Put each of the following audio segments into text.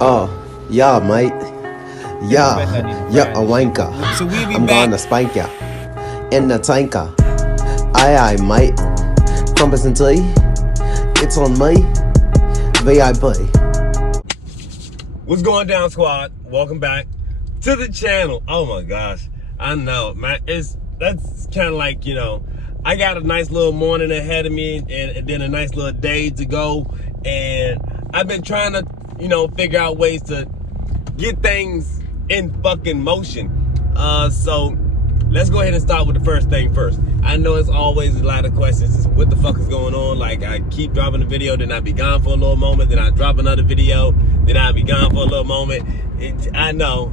Oh, yeah, mate. Yeah, a wanker. So we be I'm back. gonna spank ya in the tanker. Aye, mate. Crumpets and tea. It's on me. VIP. What's going down, squad? Welcome back to the channel. Oh my gosh, I know, man. That's kind of like, I got a nice little morning ahead of me, and then a nice little day to go, and I've been trying to, figure out ways to get things in fucking motion. So let's go ahead and start with the first thing first. I know it's always a lot of questions. It's what the fuck is going on? Like, I keep dropping a video, then I be gone for a little moment, then I drop another video, then I be gone for a little moment. I know.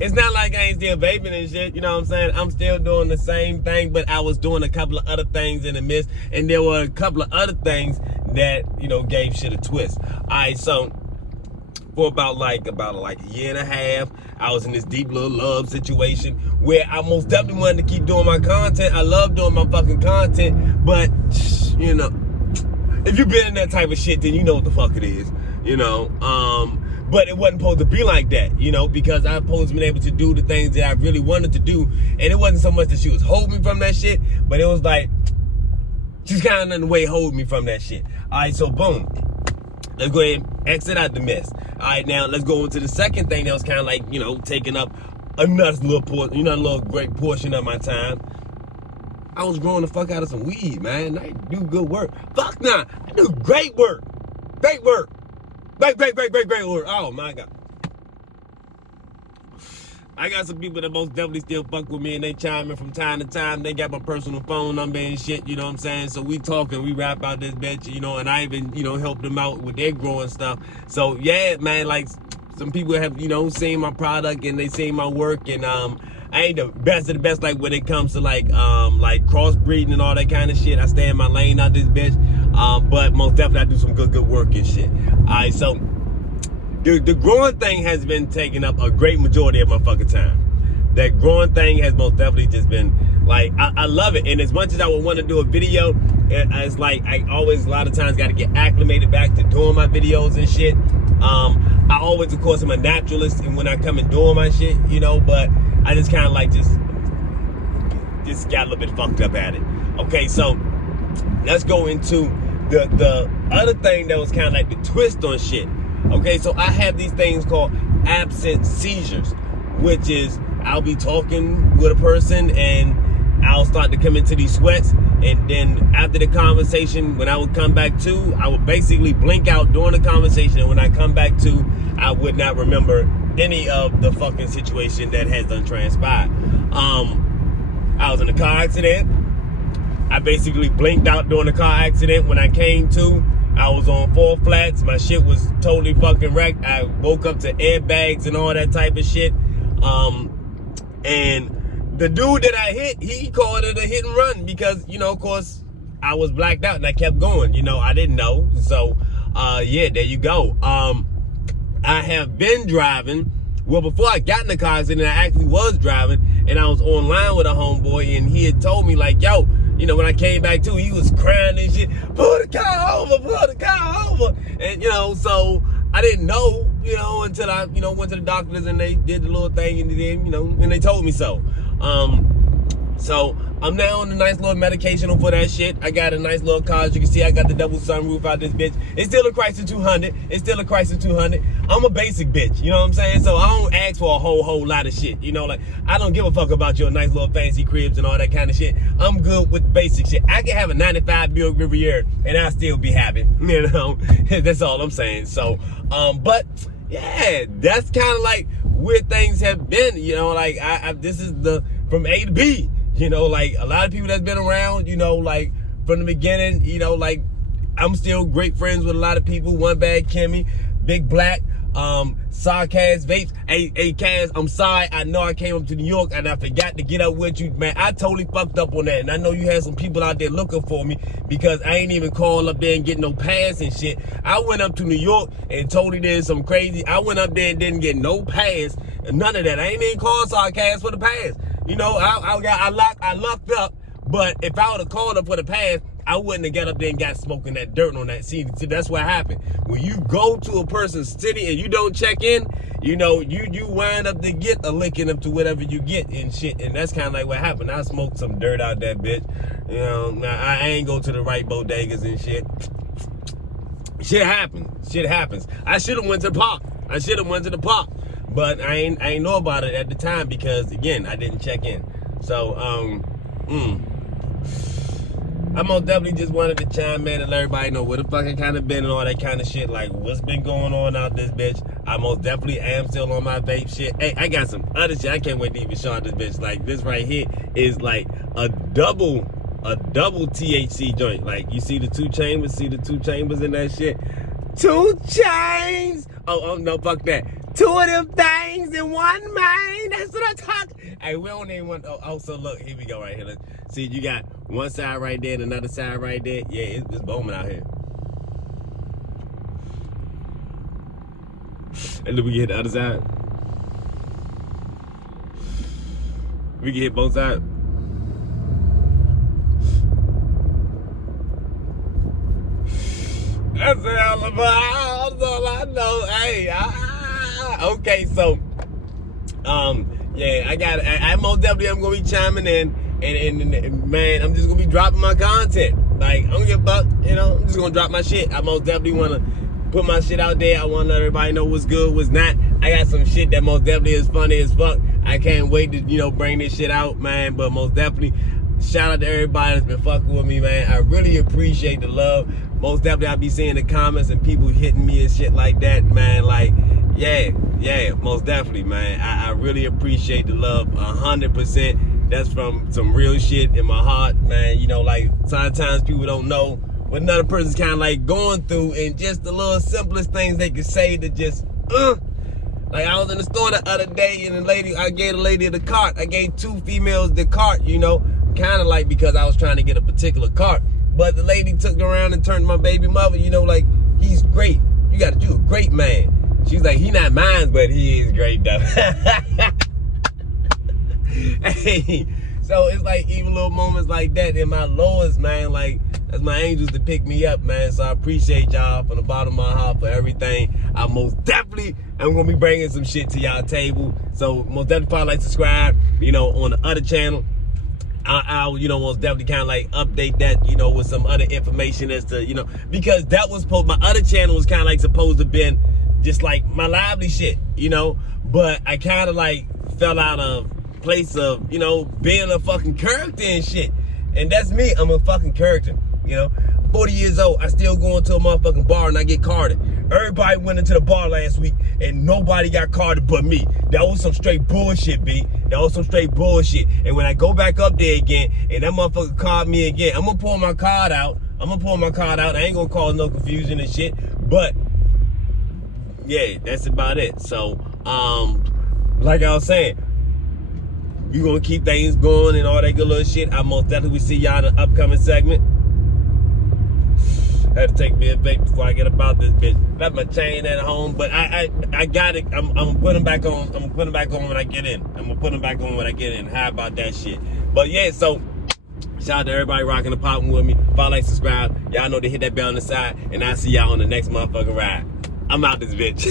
It's not like I ain't still vaping and shit, you know what I'm saying? I'm still doing the same thing, but I was doing a couple of other things in the midst, and there were a couple of other things that, gave shit a twist. Alright, so for about a year and a half, I was in this deep little love situation where I most definitely wanted to keep doing my content. I love doing my fucking content, but if you've been in that type of shit, then you know what the fuck it is, but it wasn't supposed to be like that, because I supposed to be able to do the things that I really wanted to do, and it wasn't so much that she was holding me from that shit, but it was like, she's kind of in the way holding me from that shit. Alright, so boom. Let's go ahead and exit out the mess. Alright, now let's go into the second thing that was kind of like, taking up another little portion, a little great portion of my time. I was growing the fuck out of some weed, man. I do good work. Fuck nah, I do great work. Great work. Great work. Oh my God. I got some people that most definitely still fuck with me, and they chime in from time to time. They got my personal phone number and shit, you know what I'm saying? So we talk and we rap about this bitch, and I even, help them out with their growing stuff. So yeah, man, like some people have, seen my product and they seen my work, and I ain't the best of the best, like when it comes to like crossbreeding and all that kind of shit. I stay in my lane out this bitch. But most definitely I do some good work and shit. Alright, so the growing thing has been taking up a great majority of my fucking time. That growing thing has most definitely just been like, I love it. And as much as I would want to do a video, it's like I always a lot of times got to get acclimated back to doing my videos and shit. I always, of course, am a naturalist, and when I come and doing my shit, but I just kind of like just got a little bit fucked up at it. Okay, so let's go into the other thing that was kind of like the twist on shit. Okay, so I have these things called absent seizures, which is I'll be talking with a person and I'll start to come into these sweats, and then after the conversation, when I would come back to, I would basically blink out during the conversation, and when I come back to, I would not remember any of the fucking situation that has done transpired. I was in a car accident. I basically blinked out during the car accident. When I came to, I was on 4 flats. My shit was totally fucking wrecked. I woke up to airbags and all that type of shit. And the dude that I hit, he called it a hit and run because, of course, I was blacked out and I kept going. I didn't know. So, yeah, there you go. I have been driving. Well, before I got in the car accident, I actually was driving, and I was online with a homeboy, and he had told me, like, yo, when I came back to, he was crying and shit, pull the car over. And, so I didn't know, until I, went to the doctors and they did the little thing, and then, and they told me so. So I'm now on a nice little medication for that shit. I got a nice little car. As you can see, I got the double sunroof out this bitch. It's still a Chrysler 200. I'm a basic bitch, you know what I'm saying? So I don't ask for a whole lot of shit, like I don't give a fuck about your nice little fancy cribs and all that kind of shit. I'm good with basic shit. I can have a 95 Buick Riviera and I'll still be happy, That's all I'm saying. So, but yeah, that's kind of like where things have been, like this is the from A to B. Like a lot of people that's been around, like from the beginning, like I'm still great friends with a lot of people. One Bad Kimmy, Big Black, Sarcas Vapes. Hey, Kaz, I'm sorry. I know I came up to New York and I forgot to get up with you, man. I totally fucked up on that. And I know you had some people out there looking for me because I ain't even call up there and get no pass and shit. I went up to New York and totally did some crazy. I went up there and didn't get no pass. None of that. I ain't even called Sarcas for the pass. I lucked up, but if I would have called up for the pass, I wouldn't have got up there and got smoking that dirt on that scene. That's what happened. When you go to a person's city and you don't check in, you know, you wind up to get a licking up to whatever you get and shit. And that's kind of like what happened. I smoked some dirt out that bitch. You know, I ain't go to the right bodegas and shit. Shit happens. Shit happens. I should have went to the park. But I ain't know about it at the time because, again, I didn't check in. So, I most definitely just wanted to chime in and let everybody know where the fuck I kind of been and all that kind of shit. Like, what's been going on out this bitch. I most definitely am still on my vape shit. Hey, I got some other shit. I can't wait to even show out this bitch. Like, this right here is like a double THC joint. Like, you see the 2 chambers in that shit? 2 chains. Oh no, fuck that. 2 of them things in one, man. That's what I'm talking. Hey, we don't even want. Oh, so look, here we go right here. Look. See, you got one side right there and another side right there. Yeah, it's booming out here. And then we can hit the other side. We can hit both sides. That's all I know. Hey, okay, so, yeah, I most definitely am gonna be chiming in, and man, I'm just gonna be dropping my content. Like, I don't give a fuck, you know, I'm just gonna drop my shit. I most definitely wanna put my shit out there. I wanna let everybody know what's good, what's not. I got some shit that most definitely is funny as fuck. I can't wait to, you know, bring this shit out, man, but most definitely, shout out to everybody that's been fucking with me, man. I really appreciate the love. Most definitely, I be seeing the comments and people hitting me and shit like that, man. Like, yeah, most definitely, man. I really appreciate the love 100%. That's from some real shit in my heart, man. You know, like, sometimes people don't know what another person's kind of like going through, and just the little simplest things they can say to just, Like, I was in the store the other day, and I gave the lady the cart. I gave 2 females the cart, you know, kind of like because I was trying to get a particular cart. But the lady took around and turned to my baby mother, you know, like, he's great. You got to do a great man. She's like, he not mine, but he is great, though. Hey, so it's like even little moments like that in my lowest, man, like, that's my angels to pick me up, man. So I appreciate y'all from the bottom of my heart for everything. I most definitely am going to be bringing some shit to y'all table. So most definitely probably like, subscribe, you know, on the other channel. I'll, you know, most definitely kind of like update that, you know, with some other information as to, you know, because that was my other channel was kind of like supposed to been just like my lively shit, you know, but I kind of like fell out of place of, you know, being a fucking character and shit. And that's me. I'm a fucking character, you know. 40 years old, I still go into a motherfucking bar and I get carded. Everybody went into the bar last week and nobody got carded but me. That was some straight bullshit, B. That was some straight bullshit. And when I go back up there again and that motherfucker called me again, I'm gonna pull my card out. I ain't gonna cause no confusion and shit. But yeah, that's about it. So, like I was saying, we gonna keep things going and all that good little shit. I most definitely will see y'all in the upcoming segment. Had to take me a break before I get about this bitch. Left my chain at home, but I got it. I'm putting back on. I'm putting back on when I get in. I'm gonna put them back on when I get in. How about that shit? But yeah, so shout out to everybody rocking and popping with me. Follow, like, subscribe. Y'all know to hit that bell on the side, and I'll see y'all on the next motherfucking ride. I'm out this bitch.